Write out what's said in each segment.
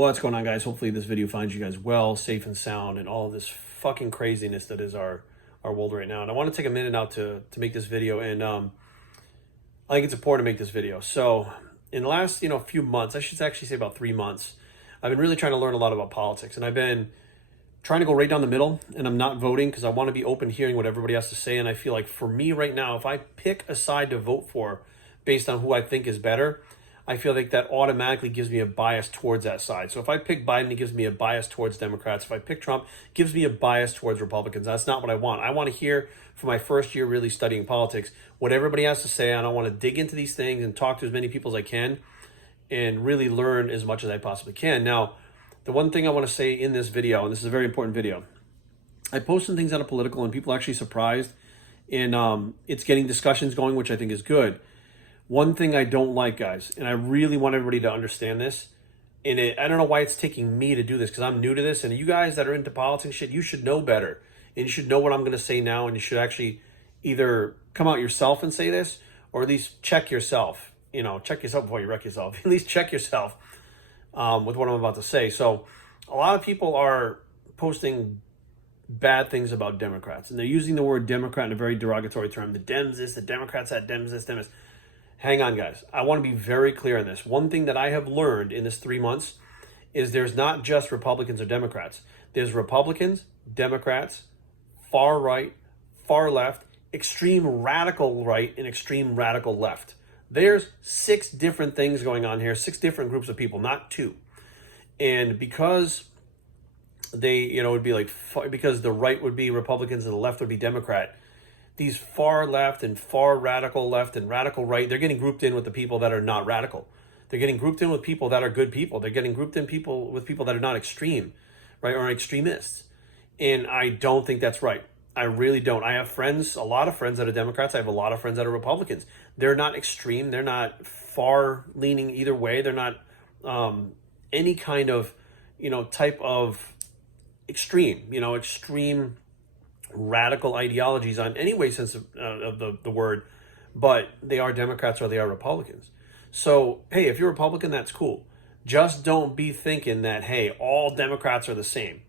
What's going on, guys? Hopefully this video finds you guys well, safe and sound, and all of this fucking craziness that is our world right now. And I want to take a minute now to make this video, and I think it's important to make this video. So in the last few months, I should actually say about 3 months, I've been really trying to learn a lot about politics, and I've been trying to go right down the middle, and I'm not voting because I want to be open hearing what everybody has to say. And I feel like for me right now, if I pick a side to vote for based on who I think is better, I feel like that automatically gives me a bias towards that side. So if I pick Biden, it gives me a bias towards Democrats. If I pick Trump, it gives me a bias towards Republicans. That's not what I want. I want to hear, for my first year really studying politics, what everybody has to say, and I want to dig into these things and talk to as many people as I can and really learn as much as I possibly can. Now, the one thing I want to say in this video, and this is a very important video, I post some things out of political and people are actually surprised, and it's getting discussions going, which I think is good. One thing I don't like, guys, and I really want everybody to understand this, and I don't know why it's taking me to do this because I'm new to this, and you guys that are into politics and shit, you should know better. And you should know what I'm going to say now, and you should actually either come out yourself and say this, or at least check yourself. Check yourself before you wreck yourself. At least check yourself with what I'm about to say. So a lot of people are posting bad things about Democrats, and they're using the word Democrat in a very derogatory term. The Dems this, the Democrats that, Dems this, Dems this. Hang on, guys. I want to be very clear on this. One thing that I have learned in this 3 months is there's not just Republicans or Democrats. There's Republicans, Democrats, far right, far left, extreme radical right, and extreme radical left. There's 6 different things going on here, 6 different groups of people, not 2. And because they, it would be like, because the right would be Republicans and the left would be Democrat, these far left and radical right, they're getting grouped in with the people that are not radical. They're getting grouped in with people that are good people. They're getting grouped in with people that are not extreme, right, or extremists. And I don't think that's right. I really don't. I have friends, a lot of friends that are Democrats. I have a lot of friends that are Republicans. They're not extreme. They're not far leaning either way. They're not any kind of, type of extreme, extreme radical ideologies on any way sense of the word, but they are Democrats or they are Republicans. So, hey, if you're a Republican, that's cool. Just don't be thinking that, hey, all Democrats are the same.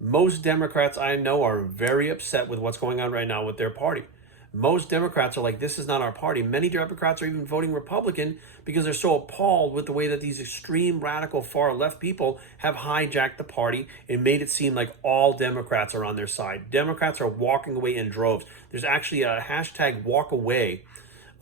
Most Democrats I know are very upset with what's going on right now with their party. Most Democrats are like, this is not our party. Many Democrats are even voting Republican because they're so appalled with the way that these extreme, radical, far left people have hijacked the party and made it seem like all Democrats are on their side. Democrats are walking away in droves. There's actually a hashtag walk away.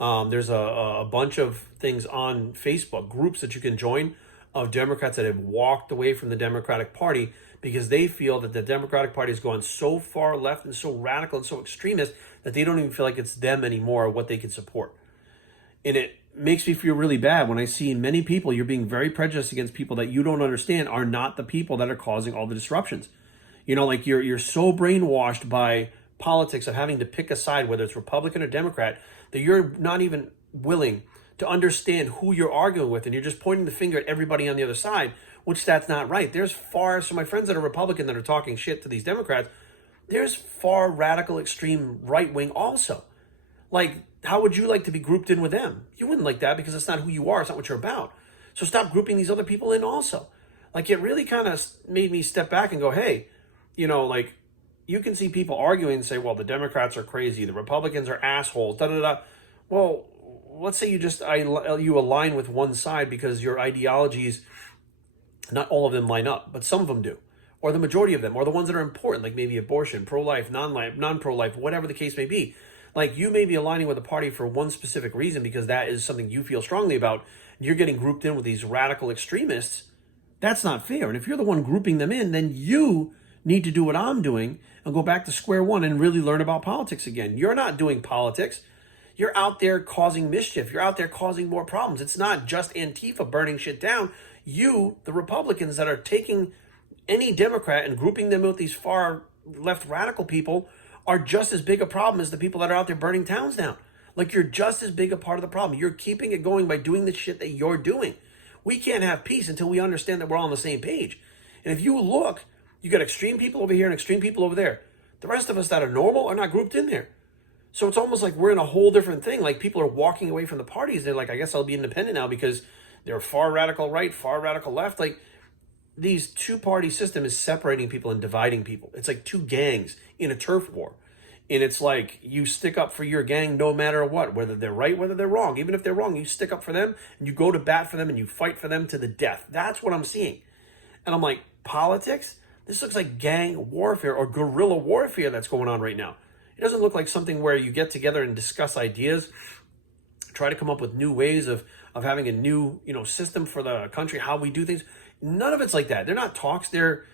There's a bunch of things on Facebook, groups that you can join of Democrats that have walked away from the Democratic Party because they feel that the Democratic Party has gone so far left and so radical and so extremist that they don't even feel like it's them anymore or what they can support. And it makes me feel really bad when I see many people, you're being very prejudiced against people that you don't understand are not the people that are causing all the disruptions. Like you're so brainwashed by politics of having to pick a side, whether it's Republican or Democrat, that you're not even willing to understand who you're arguing with, and you're just pointing the finger at everybody on the other side, which that's not right. So my friends that are Republican that are talking shit to these Democrats, there's far radical extreme right wing also. Like, how would you like to be grouped in with them? You wouldn't like that because that's not who you are. It's not what you're about. So stop grouping these other people in also. Like, it really kind of made me step back and go, hey, like, you can see people arguing and say, well, the Democrats are crazy, the Republicans are assholes, da-da-da. Well, let's say you align with one side because your ideologies, not all of them line up, but some of them do, or the majority of them, or the ones that are important, like maybe abortion, pro-life, non-pro-life, whatever the case may be. Like, you may be aligning with a party for one specific reason because that is something you feel strongly about, and you're getting grouped in with these radical extremists. That's not fair. And if you're the one grouping them in, then you need to do what I'm doing and go back to square one and really learn about politics again. You're not doing politics. You're out there causing mischief. You're out there causing more problems. It's not just Antifa burning shit down. You, the Republicans that are taking any Democrat and grouping them with these far left radical people, are just as big a problem as the people that are out there burning towns down. Like, you're just as big a part of the problem. You're keeping it going by doing the shit that you're doing. We can't have peace until we understand that we're all on the same page. And if you look, you got extreme people over here and extreme people over there. The rest of us that are normal are not grouped in there. So it's almost like we're in a whole different thing. Like, people are walking away from the parties. They're like, I guess I'll be independent now because they're far radical right, far radical left. Like, these two-party system is separating people and dividing people. It's like two gangs in a turf war. And it's like you stick up for your gang no matter what, whether they're right, whether they're wrong. Even if they're wrong, you stick up for them and you go to bat for them and you fight for them to the death. That's what I'm seeing. And I'm like, politics? This looks like gang warfare or guerrilla warfare that's going on right now. It doesn't look like something where you get together and discuss ideas, try to come up with new ways of having a new, system for the country, how we do things. None of it's like that. They're not talks. They're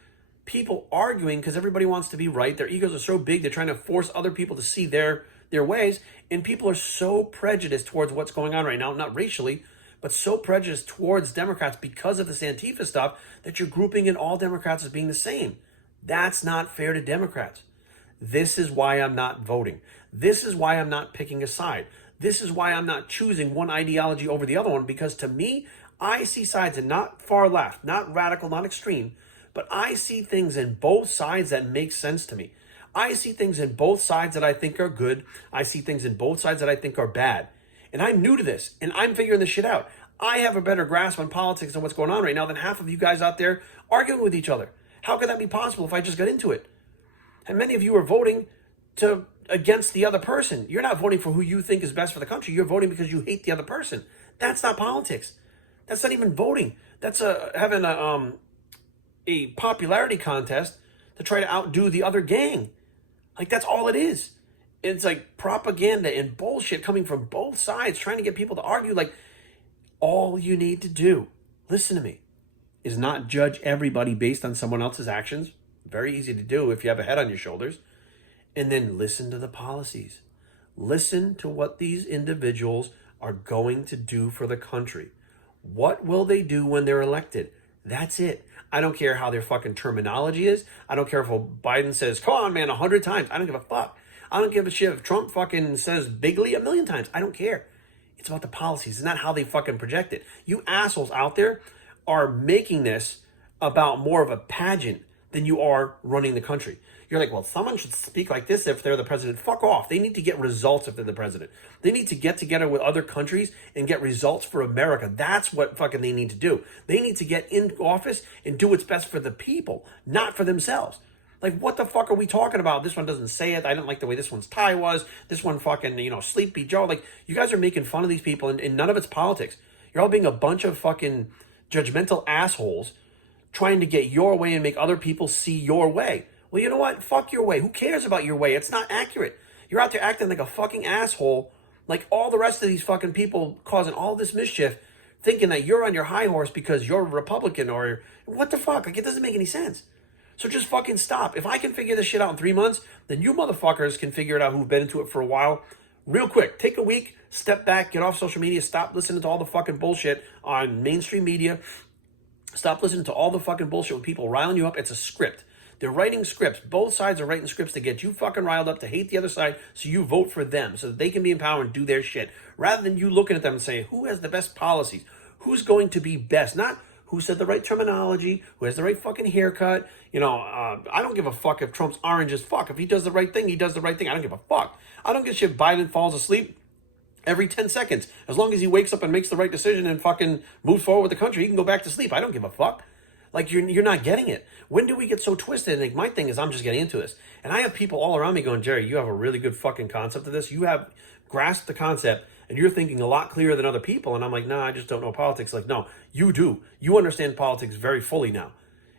people arguing because everybody wants to be right. Their egos are so big. They're trying to force other people to see their ways. And people are so prejudiced towards what's going on right now, not racially, but so prejudiced towards Democrats because of this Antifa stuff that you're grouping in all Democrats as being the same. That's not fair to Democrats. This is why I'm not voting. This is why I'm not picking a side. This is why I'm not choosing one ideology over the other one, because to me, I see sides and not far left, not radical, not extreme, but I see things in both sides that make sense to me. I see things in both sides that I think are good. I see things in both sides that I think are bad. And I'm new to this, and I'm figuring this shit out. I have a better grasp on politics and what's going on right now than half of you guys out there arguing with each other. How could that be possible if I just got into it? And many of you are voting against the other person. You're not voting for who you think is best for the country. You're voting because you hate the other person. That's not politics. That's not even voting. That's having a popularity contest to try to outdo the other gang. Like, that's all it is. It's like propaganda and bullshit coming from both sides, trying to get people to argue. Like, all you need to do, listen to me, is not judge everybody based on someone else's actions. Very easy to do if you have a head on your shoulders. And then listen to the policies. Listen to what these individuals are going to do for the country. What will they do when they're elected? That's it. I don't care how their fucking terminology is. I don't care if Biden says, come on, man, 100 times. I don't give a fuck. I don't give a shit if Trump fucking says bigly 1,000,000 times. I don't care. It's about the policies. It's not how they fucking project it. You assholes out there are making this about more of a pageant than you are running the country. You're like, well, someone should speak like this if they're the president. Fuck off. They need to get results if they're the president. They need to get together with other countries and get results for America. That's what fucking they need to do. They need to get in office and do what's best for the people, not for themselves. Like, what the fuck are we talking about? This one doesn't say it. I didn't like the way this one's tie was. This one fucking, Sleepy Joe. Like, you guys are making fun of these people, and none of it's politics. You're all being a bunch of fucking judgmental assholes trying to get your way and make other people see your way. Well, you know what? Fuck your way. Who cares about your way? It's not accurate. You're out there acting like a fucking asshole, like all the rest of these fucking people causing all this mischief, thinking that you're on your high horse because you're a Republican or what the fuck? Like, it doesn't make any sense. So just fucking stop. If I can figure this shit out in 3 months, then you motherfuckers can figure it out who've been into it for a while. Real quick, take a week, step back, get off social media, stop listening to all the fucking bullshit on mainstream media. Stop listening to all the fucking bullshit with people riling you up. It's a script. They're writing scripts. Both sides are writing scripts to get you fucking riled up, to hate the other side, so you vote for them, so that they can be in power and do their shit. Rather than you looking at them and saying, who has the best policies? Who's going to be best? Not who said the right terminology, who has the right fucking haircut. I don't give a fuck if Trump's orange as fuck. If he does the right thing, he does the right thing. I don't give a fuck. I don't give a shit if Biden falls asleep every 10 seconds. As long as he wakes up and makes the right decision and fucking moves forward with the country, he can go back to sleep. I don't give a fuck. Like, you're not getting it. When do we get so twisted? And like, my thing is, I'm just getting into this. And I have people all around me going, Jerry, you have a really good fucking concept of this. You have grasped the concept, and you're thinking a lot clearer than other people. And I'm like, nah, I just don't know politics. Like, no, you do. You understand politics very fully now.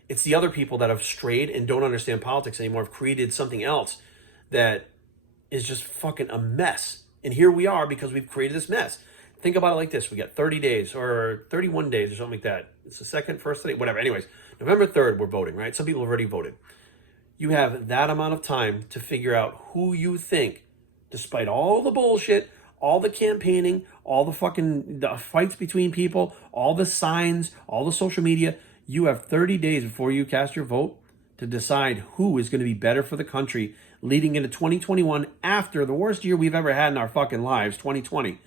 It's the other people that have strayed and don't understand politics anymore, have created something else that is just fucking a mess. And here we are because we've created this mess. Think about it like this. We got 30 days or 31 days or something like that. It's the second, first day, whatever. Anyways, November 3rd, we're voting, right? Some people have already voted. You have that amount of time to figure out who you think, despite all the bullshit, all the campaigning, all the fights between people, all the signs, all the social media, you have 30 days before you cast your vote to decide who is going to be better for the country leading into 2021 after the worst year we've ever had in our fucking lives, 2020.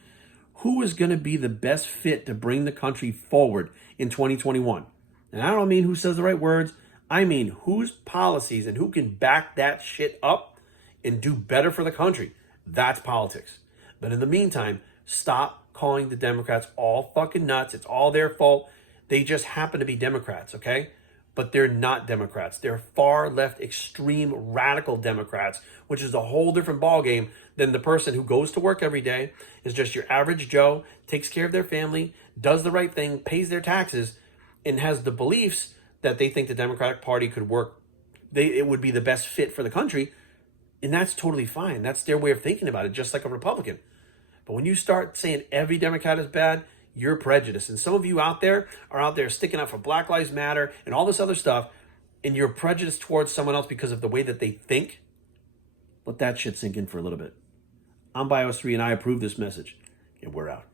Who is going to be the best fit to bring the country forward in 2021? And I don't mean who says the right words. I mean whose policies and who can back that shit up and do better for the country. That's politics. But in the meantime, stop calling the Democrats all fucking nuts. It's all their fault. They just happen to be Democrats, okay? but they're not Democrats. They're far left, extreme, radical Democrats, which is a whole different ballgame than the person who goes to work every day, is just your average Joe, takes care of their family, does the right thing, pays their taxes, and has the beliefs that they think the Democratic Party could work. It would be the best fit for the country, and that's totally fine. That's their way of thinking about it, just like a Republican. But when you start saying every Democrat is bad, you're prejudiced. And some of you out there are out there sticking up for Black Lives Matter and all this other stuff, and you're prejudiced towards someone else because of the way that they think. Let that shit sink in for a little bit. I'm Bios3, and I approve this message, and we're out.